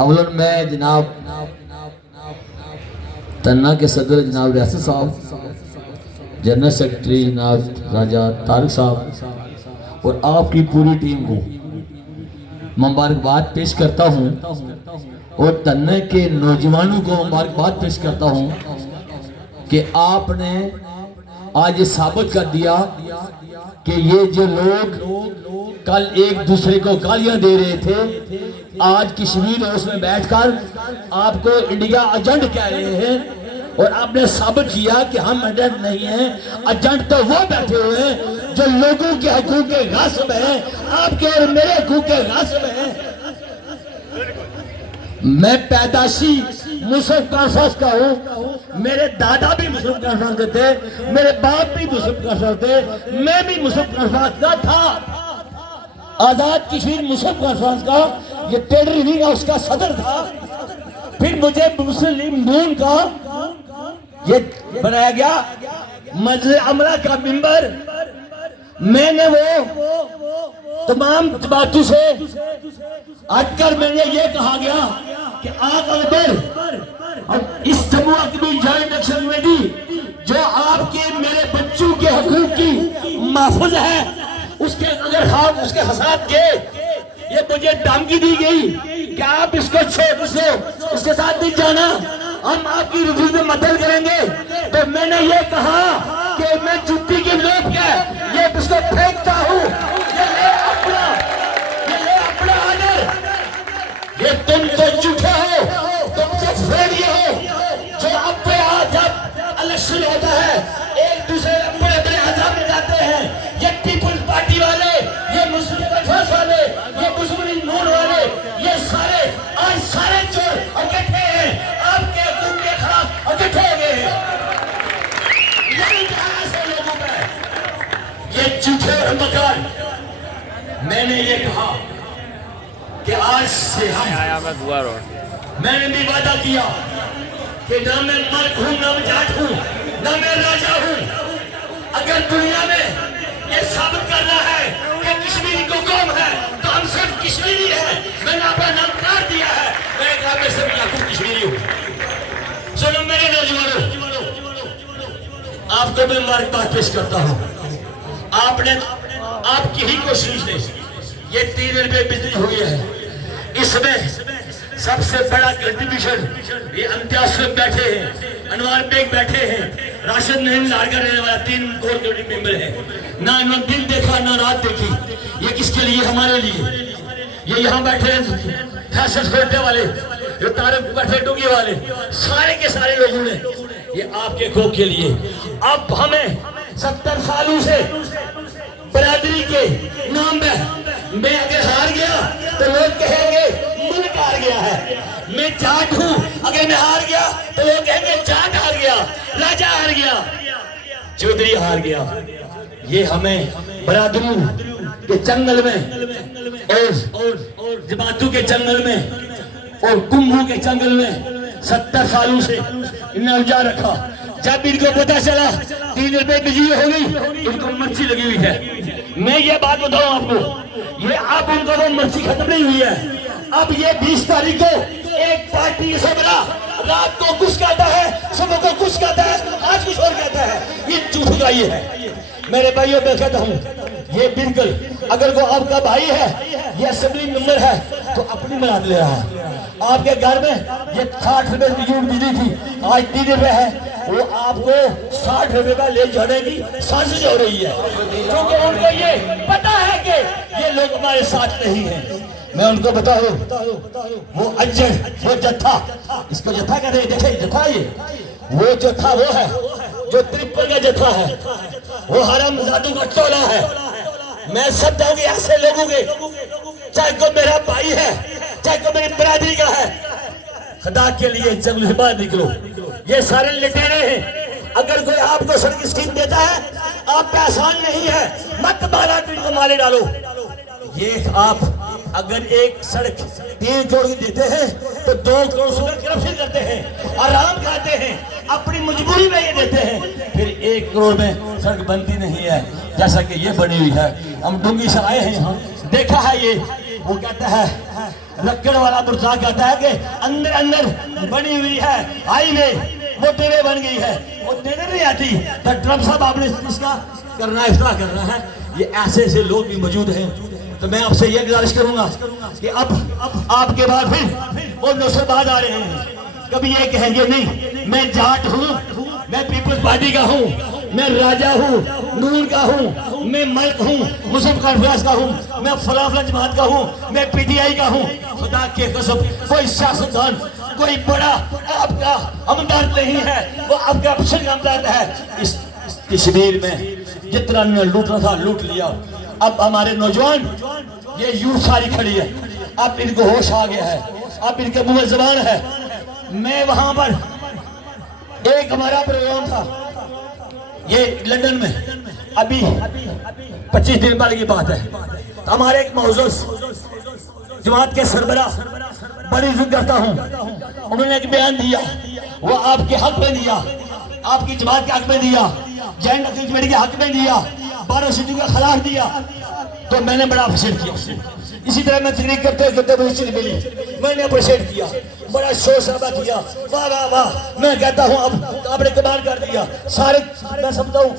अवलन मैं जनाब तन्ना के सदर जनाब रियासत साहब, जनरल सेक्रेटरी जनाब राजा तारिक साहब और आपकी पूरी टीम को मुबारकबाद पेश करता हूँ और तन्ने के नौजवानों को मुबारकबाद पेश करता हूँ कि आपने आज ये साबित कर दिया कि ये जो लोग कल एक दूसरे को गालियां दे रहे थे, आज कश्मीर हाउस में बैठकर आपको इंडिया एजेंट कह रहे हैं और आपने साबित किया कि हम एजेंट नहीं हैं। एजेंट तो वो बैठे हुए हैं जो लोगों के हकूक के गासिब हैं, आपके और मेरे हकूक के गासिब हैं। मैं पैदाशी मुस्लिम कॉन्फ्रेंस का हूँ, मेरे दादा भी मुस्लिम कॉन्फ्रेंस के थे, मेरे बाप भी मुस्लिम कॉन्फ्रेंस थे, मैं भी मुस्लिम कॉन्फ्रेंस का था। आजाद कश्मीर मुस्लिम कॉन्फ्रेंस का ये टेडर नहीं का उसका सदर था। फिर मुझे मुस्लिम नून का ये बनाया गया मजलिस अमला का मेंबर। मैंने वो तमाम बातों से हटकर मैंने ये कहा गया कि आप अगर इस Jammu Kashmir joint action committee जो आपके मेरे बच्चों के हकूक की महफूज है, उसके अगर हम उसके हसाब के ये मुझे धमकी दी गई कि आप इसको छोड़ दो, इसके साथ नहीं जाना, हम आपकी रिव्यू में मदद करेंगे। तो मैंने ये कहा कि मैं जुत्ती की नोक के ये इसको फेंकता हूँ, ये ले अपना आदर। ये तुम तो झूठे हो, तुम तो फेरिए हो जो अपने आज जब इलेक्शन होता है एक दूसरे बड़े बड़े आजाद में जाते हैं। ये पीपुल्स पार्टी वाले, ये मुस्लिम कॉन्फ्रेंस वाले, ये मुस्लिम नून वाले, ये सारे आज सारे चोर इकट्ठे हैं, आपके हकूक के खिलाफ इकट्ठे हो गए हैं। ऐसे लोगों पे ये झूठे और मकान। मैंने ये कहा कि आज से मैंने भी वादा किया कि ना मैं मर्द हूं, ना मैं जाट हूं, ना मैं राजा हूं। अगर दुनिया में ये साबित करना है कि कश्मीरी को कौम है तो हम सिर्फ कश्मीरी हैं। मैंने अपना नाम कर दिया है, मैंने कहा मैं सिर्फ याकूब कश्मीरी हूं। सुनो मेरे नौजवानों, आपको मैं मुबारकबाद पेश करता हूं। आपने आपकी ही कोशिश ने ये 3 रुपए बिजली हुई है, इसमें सबसे बड़ा कंट्रीब्यूशन ये इम्तियाज बैठे हैं, अनवर बेग बैठे हैं, राशिद नहीं लाड़कर रहने वाला 3 कोर कमेटी मेंबर है। ना इन्होंने दिन देखा ना रात देखी, ये किसके लिए? हमारे लिए। ये यहाँ बैठे हैं फैशन खोलने वाले, ये तारक बैठे डूंगी वाले, सारे के सारे लोगों ने ये आपके खो के लिए। अब हमें 70 सालों से बरादरी के नाम में मैं अगर हार गया तो लोग कहेंगे मुल्क हार गया है। मैं जाट हूं, अगर मैं हार गया तो लोग कहेंगे जाट हार गया, राजा हार गया, चौधरी हार गया। ये हमें बरादरी के जंगल में और जमातों के जंगल में और कुंभों के जंगल में 70 सालों से इन्हें उलझा रखा। जब इनको पता चला 3 रुपए बिजली हो गई, इनको मर्ची लगी हुई है। मैं ये बात बताऊं आपको, ये अब उनको वो मर्ची खत्म नहीं हुई है। अब ये 20 तारीख को एक पार्टी सबरा रात को कुछ कहता है, सुबह को कुछ कहता है, आज कुछ और कहता है। ये झूठ का ये है। मेरे भाइयों मैं कहता हूँ, ये बिल्कुल अगर वो आपका भाई है, ये असेंबली मेंबर है तो अपनी मदद ले रहा है। आपके घर में ये 60 रुपए की यूनिट बिजली थी, आज 3 रुपए है, वो आपको 60 रुपए का ले जाने की साजिश हो रही है, क्योंकि उनको ये पता है कि ये लोग हमारे साथ नहीं है। मैं उनको बताऊं, वो अज्जर, वो जत्था, इसको जत्था कहते हैं, देखे जत्था, ये वो जत्था वो है जो त्रिपुर का जत्था है, वो हरामजादों का टोला है। मैं सब जाऊंगी ऐसे लोगों के, चाहे कोई मेरा भाई है, चाहे कोई मेरी बरादरी का है, खुदा के लिए जंगल से बाहर निकलो। ये सारे लुटेरे हैं। अगर कोई आपको सड़क स्कीम देता है, आप पे आसान नहीं है, मत 12 दिन को मारे डालो। ये आप अगर एक सड़क 3 करोड़ की देते हैं तो 2 करोड़ से करप्शन करते हैं, आराम खाते हैं, अपनी मजबूरी में ये देते हैं, फिर 1 करोड़ में सड़क बनती नहीं है जैसा कि ये बनी हुई है। हम डूंगी से आए हैं, देखा है वो कहता है, लक्कड़ वाला बुर्जा कहता है कि अंदर अंदर बनी हुई है हाईवे, वो टेरे बन गई है, वो नजर नहीं आती। तो ट्रम्प साहब आपने इसका करना है, इफ्तार करना है। ये ऐसे ऐसे लोग भी मौजूद हैं। तो मैं आपसे ये गुजारिश करूंगा कि अब आपके बाद फिर वो नौसरबाज आ रहे हैं, कभी ये कहेंगे नहीं मैं जाट हूँ, मैं पीपल्स पार्टी का हूँ, मैं राजा हूँ, नून का हूँ, मैं मल्क हूँ, मुस्लिम कॉन्फ्रेंस का हूँ, मैं फला जमात का हूँ, मैं पीटीआई का हूँ। खुदा के कसम कोई सियासतदान, कोई बड़ा आपका हमदर्द नहीं है, वो आपका अफसर हमदर्द है। इस कश्मीर में जितना लूटना था लूट लिया। अब हमारे नौजवान ये यूथ सारी खड़ी है, अब इनको होश आ गया है, अब इनके मुंह में जबान है। मैं वहां पर एक हमारा प्रोग्राम था ये लंदन में, अभी 25 दिन पहले की बात है। तो हमारे एक मौजूद जमात के सरबरा बड़ी इज्जत करता हूँ, उन्होंने एक बयान दिया, वो आपके हक में दिया, आपकी जमात के हक में दिया, जॉइंट एक्शन कमेटी के हक में दिया, 12 सीटों के खिलाफ दिया। तो मैंने बड़ा अप्रिशिएट किया। इसी तरह मैं तकरीर करते करते मुझे सीट मिली, मैंने अप्रिशिएट किया, बड़ा शोर शराबा किया, वाह वाह वाह। मैं कहता हूँ अब आपने कमाल कर दिया, सारे मैं समझता हूँ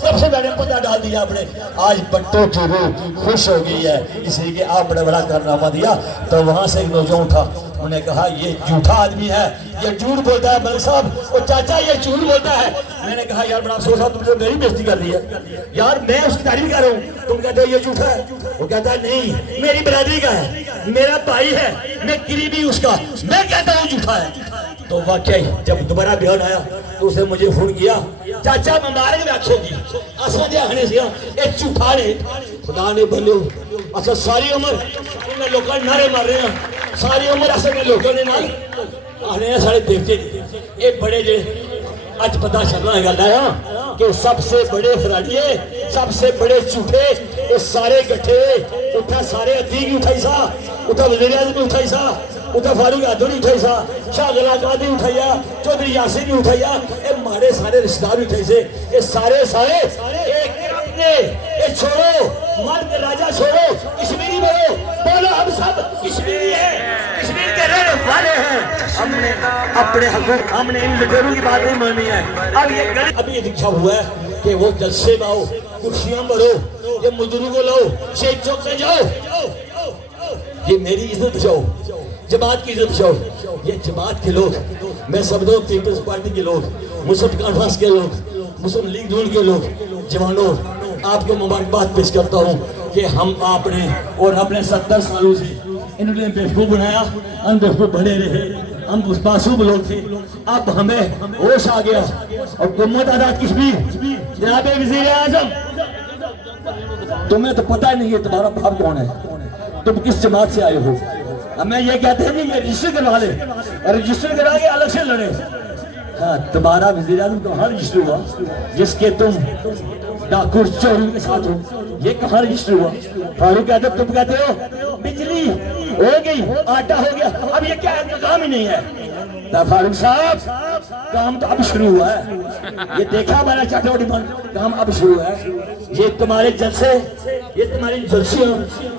सबसे मैंने पता डाल दिया आपने। आज बट्टों की रूह खुश हो गई है इसलिए कि आपने बड़ा कारनामा दिया। तो वहाँ से एक नौजवान था, उन्होंने कहा ये झूठा आदमी है, ये झूठ बोलता है मलिक साहब, वो चाचा ये झूठ बोलता है। मैंने कहा यार बड़ा अफसोस है, तुमने मेरी बेइज्जती कर दी है यार, मैं उसकी तारीफ कर रहा हूँ, तुम कहते हो ये झूठा है। वो कहता है नहीं मेरी बरादरी का है, मेरा भाई है, मैं करीबी उसका, मैं कहता हूँ झूठा है। तो वाकई जब दोबारा बयान आया तो उसने मुझे फोन किया, चाचा मुबारक रखो जी, असा देखने से एक झूठा ने खुदा ने बनो। अच्छा सारी उम्र लोगों ने नारे मार रहे हैं, सारी उम्र असल लोगों ने नारे आने हैं सारे देवते ये बड़े जे अज पता चलना है गल है कि सबसे बड़े फराडिये, सबसे बड़े झूठे ये सारे गठे उठा, सारे अतीक भी उठाई सा, उठा वज़ीर आज़म भी उठाई सा, उठा फारूक यादव भी उठाई सा, शाह गलाकाद भी उठाइया, चौधरी यासिर भी उठाइया, ये मारे सारे रिश्तेदार भी उठाई से, ये सारे सारे ये छोड़ो, मन के राजा छोड़ो, कश्मीरी बनो, बोलो हम सब कश्मीरी हैं, कश्मीर के रहने वाले हैं। हमने अपने हकूक, हमने इन लुटेरों की बात नहीं मानी है। अब ये गलत अभी ये दिखा हुआ है कि वो जलसे में आओ, कुर्सियां भरो, ये मजदूरों को लाओ, शहीद चौक से जाओ, ये मेरी इज्जत बचाओ, जमात की इज्जत बचाओ। ये जमात के लोग, मैं समझता हूँ पीपल्स पार्टी के लोग, मुस्लिम कॉन्फ्रेंस के लोग, मुस्लिम लीग नून के लोग, जवानों आपको मुबारकबाद पेश करता हूँ कि हम आपने और अपने 70 सालों से इन्होंने बेवकूफ़ बनाया, हम बेवकूफ़ बने रहे, हम मासूम लोग थे। अब हमें होश आ गया और हुकूमत आज़ाद कश्मीर जनाब वज़ीर आज़म, तुम्हें तो पता नहीं है तुम्हारा बाप कौन है, तुम किस जमात से आए हो। हमें ये कहते हैं कि ये रजिस्टर करवा ले, रजिस्टर करा के अलग से लड़े। हाँ तुम्हारा वज़ीर आज़म कहाँ रजिस्टर हुआ जिसके तुम डाकू चोरों के साथ हो, ये कहाँ रजिस्टर हुआ। फारूक यादव तुम कहते हो बिजली हो गई, आटा हो गया, अब ये क्या है, काम ही नहीं है। फारूक साहब काम तो अब शुरू हुआ है, ये देखा हमारा चाटोटी मन, काम अब शुरू है। ये तुम्हारे जलसे, ये तुम्हारी जलसियां,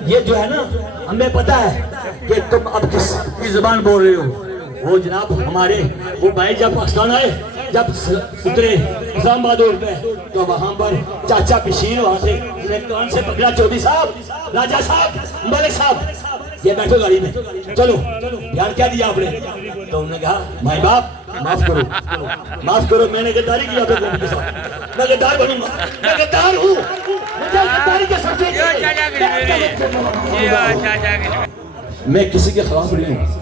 ये जो है ना, हमें पता है कि तुम अब किस जुबान बोल रहे हो। वो जनाब हमारे वो भाई जब पाकिस्तान आए, जब उतरे इस्लामाबाद रोड पे, तो वहां पर चाचा बशीर वहां से उन्हें कान से पकड़ा, चौधरी साहब, राजा साहब, मलिक साहब, ये बैठो गाड़ी में, चलो यार क्या दिया आपने। तो उन्होंने कहा भाई बाप माफ करो, माफ करो, मैंने गद्दारी की आपके कौम के साथ, मैं गद्दार बनूंगा, मैं गद्दार हूँ, मुझे गद्दारी के सबसे मैं किसी के खिलाफ नहीं हूँ,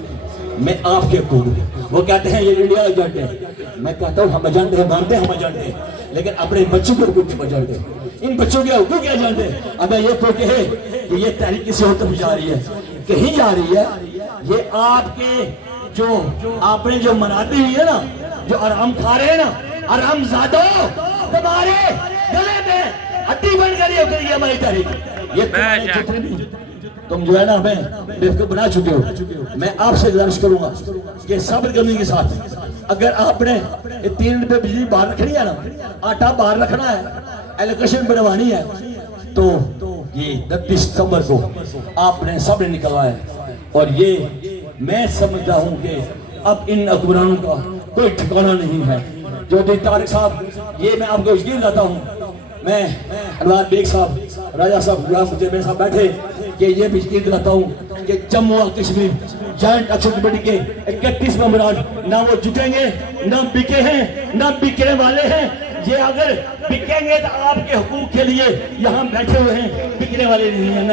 मैं आपके हकूक हूँ। वो कहते हैं ये इंडिया एजेंट है, मैं कहता हूँ हम एजेंट हैं, मानते हैं हम एजेंट हैं, लेकिन अपने बच्चों के हुकूक नहीं एजेंट है, इन बच्चों के हुकूक क्या एजेंट है। अब ये तो कहे कि ये तहरीक किसी और तरफ जा रही है, कहीं जा रही है, ये आपके जो आपने जो मनाती हुई है ना, जो आराम खा रहे हैं ना, आराम ज्यादा तुम्हारे गले में हड्डी बन कर ये उतर गई हमारी तहरीक। ये जितने भी तुम जो है ना हमें बेवकूफ बना चुके हो, मैं आपसे गुजारिश करूंगा कि सब्र करने के साथ, अगर आपने 3 रुपए बिजली बाहर रखनी है ना, आटा बाहर रखना है, एलोकेशन बनवानी है, तो ये 29 सितंबर को आपने सबने निकला है और ये मैं समझता हूँ कि अब इन हुक्मरानों का कोई ठिकाना नहीं है। जो तारिक साहब, ये मैं आपको यकीन दिलाता हूँ, मैं अनवार बेग साहब, राजा साहब, गुलाम मुझे मेरे साथ बैठे कि ये भी यकीन दिलाता हूँ कि जम्मू और कश्मीर जॉइंट एक्शन कमेटी के 31 मेंबरान ना वो जुटेंगे, ना बिके हैं, ना बिकने वाले हैं। ये अगर बिकेंगे तो आपके हुकूक के लिए यहाँ बैठे हुए हैं, बिकने वाले नहीं है।